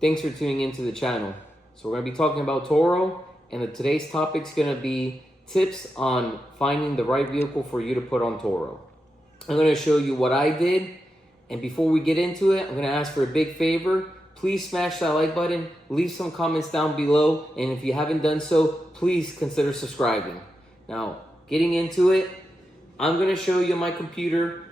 Thanks for tuning into the channel. So we're going to be talking about Turo, and today's topic is going to be tips on finding the right vehicle for you to put on Turo. I'm going to show you what I did, and before we get into it, I'm going to ask for a big favor. Please smash that like button, leave some comments down below, and if you haven't done so, please consider subscribing. Now, getting into it, I'm going to show you on my computer,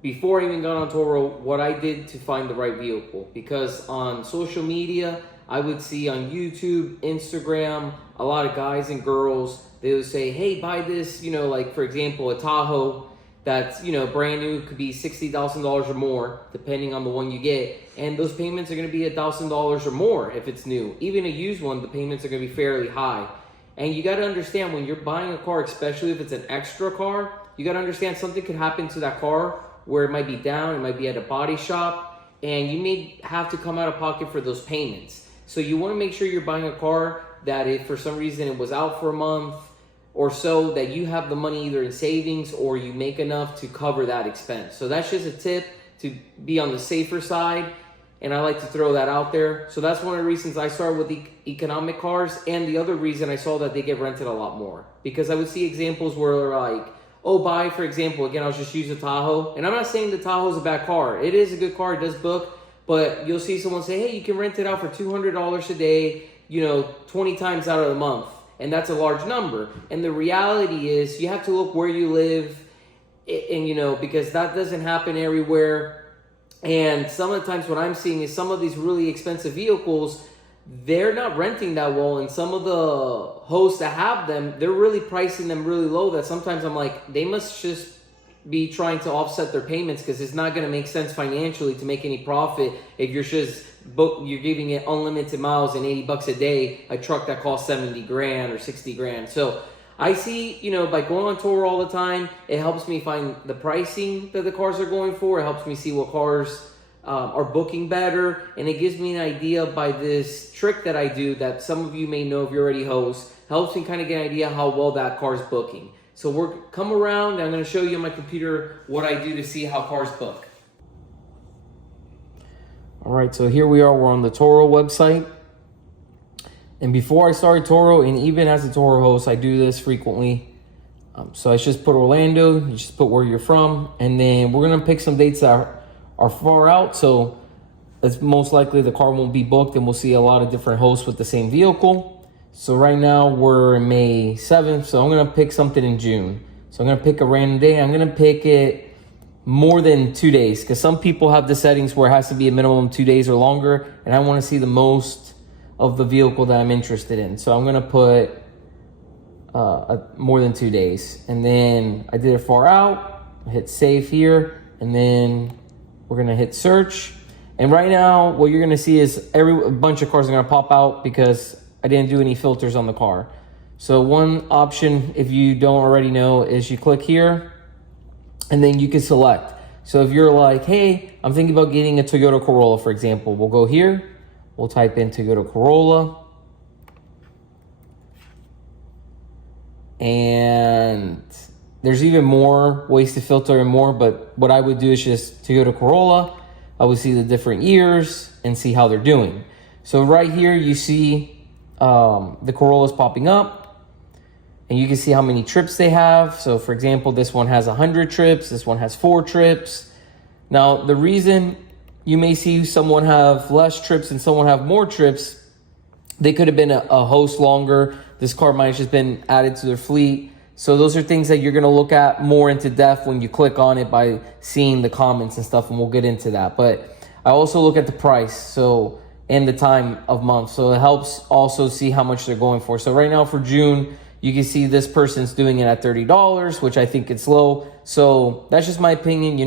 before I even got on Turo, what I did to find the right vehicle. Because on social media, I would see on YouTube, Instagram, a lot of guys and girls, they would say, hey, buy this, like for example, a Tahoe that's, brand new, could be $60,000 or more, depending on the one you get. And those payments are going to be $1,000 or more if it's new. Even a used one, the payments are going to be fairly high. And you got to understand, when you're buying a car, especially if it's an extra car, you got to understand something could happen to that car where it might be down, it might be at a body shop, and you may have to come out of pocket for those payments. So you want to make sure you're buying a car that if for some reason it was out for a month or so, that you have the money either in savings or you make enough to cover that expense. So that's just a tip to be on the safer side, and I like to throw that out there. So that's one of the reasons I started with economic cars, and the other reason I saw that they get rented a lot more. Because I would see examples where like, oh, buy, for example, again, I'll just use a Tahoe. And I'm not saying the Tahoe is a bad car. It is a good car, it does book, but you'll see someone say, hey, you can rent it out for $200 a day, 20 times out of the month. And that's a large number. And the reality is you have to look where you live, and because that doesn't happen everywhere. And some of the times what I'm seeing is some of these really expensive vehicles, they're not renting that well, and some of the hosts that have them, they're really pricing them really low, that sometimes I'm like, they must just be trying to offset their payments, because it's not going to make sense financially to make any profit if you're just you're giving it unlimited miles and $80 a day, a truck that costs 70 grand or 60 grand. So I see, by going on Turo all the time, it helps me find the pricing that the cars are going for. It helps me see what cars are booking better, and it gives me an idea by this trick that I do that some of you may know if you're already hosts. Helps me kind of get an idea how well that car's booking. So come around, and I'm going to show you on my computer what I do to see how cars book. All right, so here we are. We're on the Turo website. And before I started Turo, and even as a Turo host, I do this frequently. So I just put Orlando, you just put where you're from, and then we're going to pick some dates that are far out, so it's most likely the car won't be booked, and we'll see a lot of different hosts with the same vehicle. So right now we're in May 7th, so I'm gonna pick something in June. So I'm gonna pick a random day. I'm gonna pick it more than 2 days, because some people have the settings where it has to be a minimum 2 days or longer, and I want to see the most of the vehicle that I'm interested in. So I'm gonna put more than 2 days, and then I did it far out. I hit save here, and then we're gonna hit search. And right now, what you're gonna see is a bunch of cars are gonna pop out because I didn't do any filters on the car. So one option, if you don't already know, is you click here, and then you can select. So if you're like, hey, I'm thinking about getting a Toyota Corolla, for example, we'll go here, we'll type in Toyota Corolla, and there's even more ways to filter and more, but what I would do is just Toyota Corolla. I would see the different years and see how they're doing. So right here, you see the Corollas popping up, and you can see how many trips they have. So for example, this one has 100 trips. This one has 4 trips. Now, the reason you may see someone have less trips and someone have more trips, they could have been a host longer. This car might have just been added to their fleet. So those are things that you're going to look at more into depth when you click on it by seeing the comments and stuff, and we'll get into that. But I also look at the price and the time of month. So it helps also see how much they're going for. So right now for June, you can see this person's doing it at $30, which I think it's low. So that's just my opinion.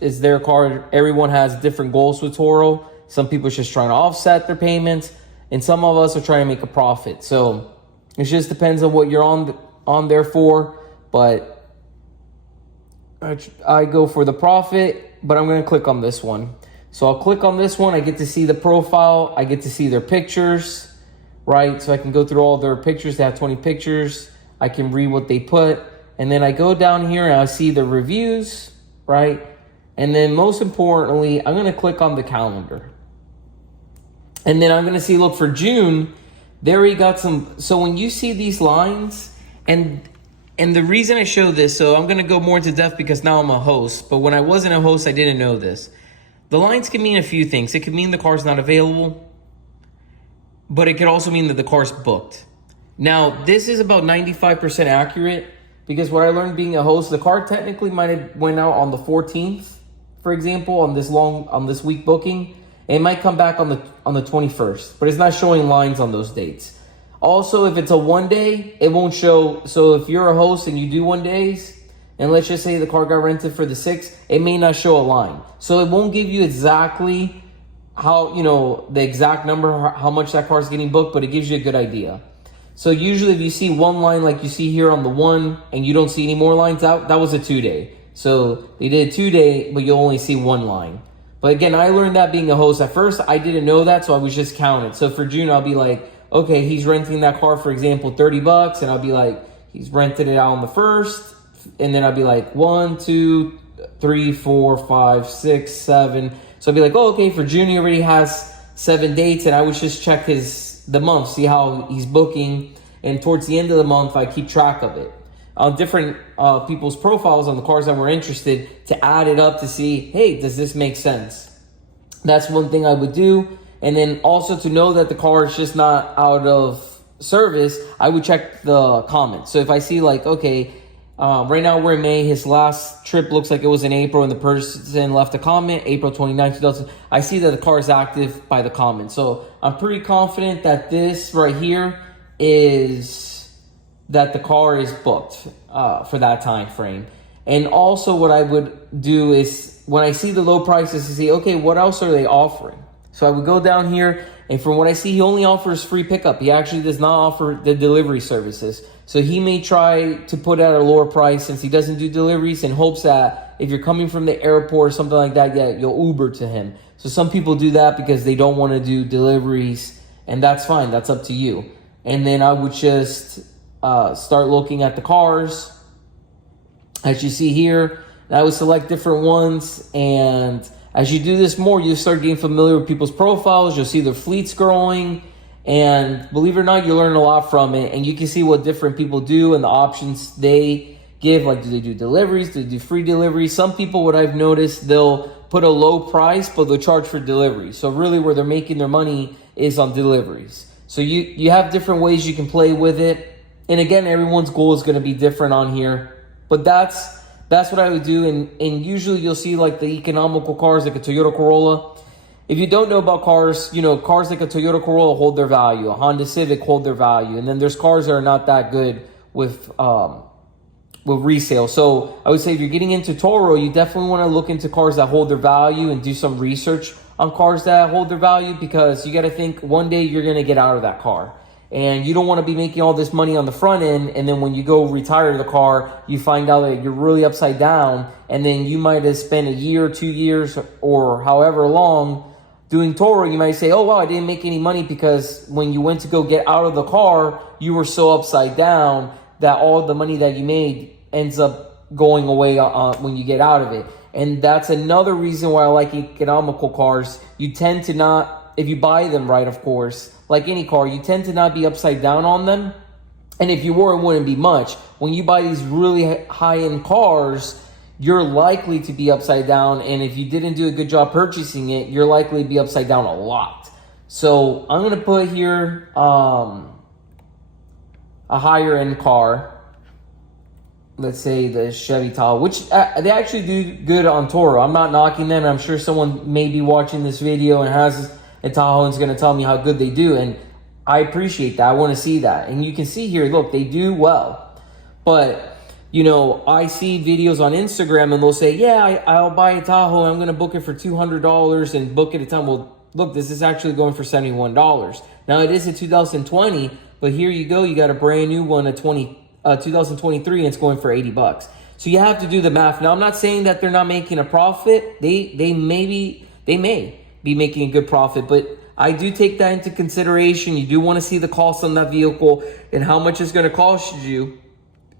It's their car. Everyone has different goals with Turo. Some people are just trying to offset their payments, and some of us are trying to make a profit. So it just depends on what you're on there for, but I go for the profit, but I'm going to click on this one. So I'll click on this one. I get to see the profile. I get to see their pictures, right? So I can go through all their pictures. They have 20 pictures. I can read what they put. And then I go down here and I see the reviews, right? And then most importantly, I'm going to click on the calendar. And then I'm going to see, look, for June, there we got some. So when you see these lines, and the reason I show this, so I'm going to go more into depth because now I'm a host. But when I wasn't a host, I didn't know this. The lines can mean a few things. It could mean the car's not available, but it could also mean that the car's booked. Now, this is about 95% accurate because what I learned being a host, the car technically might have went out on the 14th, for example, on this week booking. It might come back on the 21st, but it's not showing lines on those dates. Also, if it's a 1 day, it won't show. So if you're a host and you do 1 days, and let's just say the car got rented for the 6th, it may not show a line. So it won't give you exactly how, the exact number, how much that car is getting booked, but it gives you a good idea. So usually if you see one line like you see here on the 1 and you don't see any more lines out, that was a 2 day. So they did a 2 day, but you'll only see one line. But again, I learned that being a host. At first, I didn't know that, so I was just counting. So for June, I'll be like, okay, he's renting that car, for example, $30, and I'll be like, he's rented it out on the 1st, and then I'll be like 1, 2, 3, 4, 5, 6, 7. So I'll be like, oh, okay, for June, he already has 7 dates, and I would just check the month, see how he's booking, and towards the end of the month, I keep track of it on different people's profiles on the cars that were interested to add it up to see, hey, does this make sense? That's one thing I would do. And then also to know that the car is just not out of service, I would check the comments. So if I see like, okay, right now we're in May, his last trip looks like it was in April, and the person left a comment, April 29th, 2000. I see that the car is active by the comment. So I'm pretty confident that this right here is that the car is booked for that time frame. And also what I would do is when I see the low prices to see, okay, what else are they offering? So I would go down here, and from what I see, he only offers free pickup. He actually does not offer the delivery services. So he may try to put out a lower price since he doesn't do deliveries, in hopes that if you're coming from the airport or something like that, yeah, you'll Uber to him. So some people do that because they don't want to do deliveries, and that's fine. That's up to you. And then I would just start looking at the cars. As you see here, I would select different ones, and as you do this more, you start getting familiar with people's profiles. You'll see their fleets growing, and believe it or not, you learn a lot from it, and you can see what different people do and the options they give. Like, do they do deliveries? Do they do free deliveries? Some people, what I've noticed, they'll put a low price, but they'll charge for deliveries. So really where they're making their money is on deliveries. So you have different ways you can play with it. And again, everyone's goal is going to be different on here. But that's what I would do. And usually you'll see like the economical cars like a Toyota Corolla. If you don't know about cars, cars like a Toyota Corolla hold their value. A Honda Civic hold their value. And then there's cars that are not that good with resale. So I would say if you're getting into Turo, you definitely want to look into cars that hold their value and do some research on cars that hold their value, because you got to think one day you're going to get out of that car. And you don't want to be making all this money on the front end, and then when you go retire the car, you find out that you're really upside down, and then you might have spent a year, 2 years, or however long doing Turo. You might say, oh, wow, I didn't make any money because when you went to go get out of the car, you were so upside down that all the money that you made ends up going away when you get out of it. And that's another reason why I like economical cars. You tend to not, if you buy them right, of course, like any car, you tend to not be upside down on them. And if you were, it wouldn't be much. When you buy these really high-end cars, you're likely to be upside down. And if you didn't do a good job purchasing it, you're likely to be upside down a lot. So I'm going to put here a higher-end car. Let's say the Chevy Tahoe, which they actually do good on Turo. I'm not knocking them. I'm sure someone may be watching this video and has a Tahoe and is going to tell me how good they do. And I appreciate that. I want to see that. And you can see here, look, they do well. But, I see videos on Instagram and they'll say, yeah, I'll buy a Tahoe. I'm going to book it for $200 and book it a ton. Well, look, this is actually going for $71. Now, it is a 2020, but here you go. You got a brand new one, a 2023, and it's going for $80. So you have to do the math. Now, I'm not saying that they're not making a profit. They may be making a good profit, but I do take that into consideration. You do want to see the cost on that vehicle and how much it's going to cost you.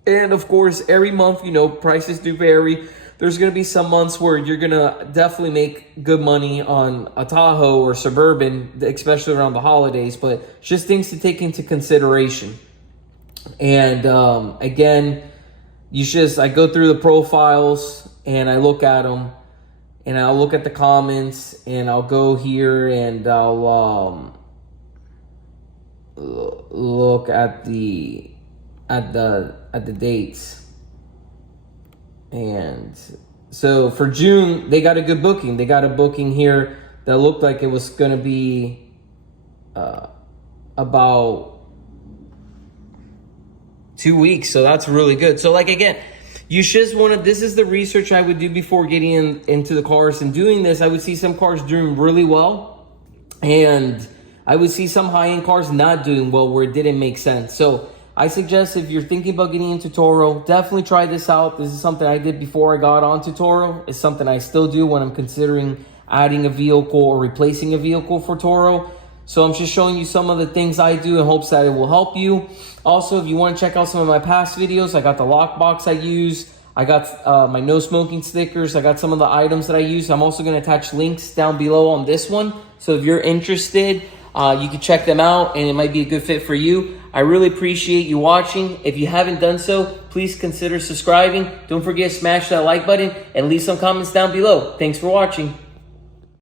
And of course, every month, prices do vary. there's going to be some months where you're going to definitely make good money on a Tahoe or Suburban, especially around the holidays, but just things to take into consideration. And again, I go through the profiles and I look at them, and I'll look at the comments, and I'll go here and I'll look at the dates. And so for June, they got a good booking. They got a booking here that looked like it was going to be about 2 weeks. So that's really good. So like, again, you just want to, this is the research I would do before getting into the cars. And doing this, I would see some cars doing really well, and I would see some high-end cars not doing well where it didn't make sense. So I suggest, if you're thinking about getting into Turo, definitely try this out. This is something I did before I got onto Turo. It's something I still do when I'm considering adding a vehicle or replacing a vehicle for Turo. So I'm just showing you some of the things I do in hopes that it will help you. Also, if you want to check out some of my past videos, I got the lockbox I use. I got my no smoking stickers. I got some of the items that I use. I'm also going to attach links down below on this one. So if you're interested, you can check them out, and it might be a good fit for you. I really appreciate you watching. If you haven't done so, please consider subscribing. Don't forget to smash that like button and leave some comments down below. Thanks for watching.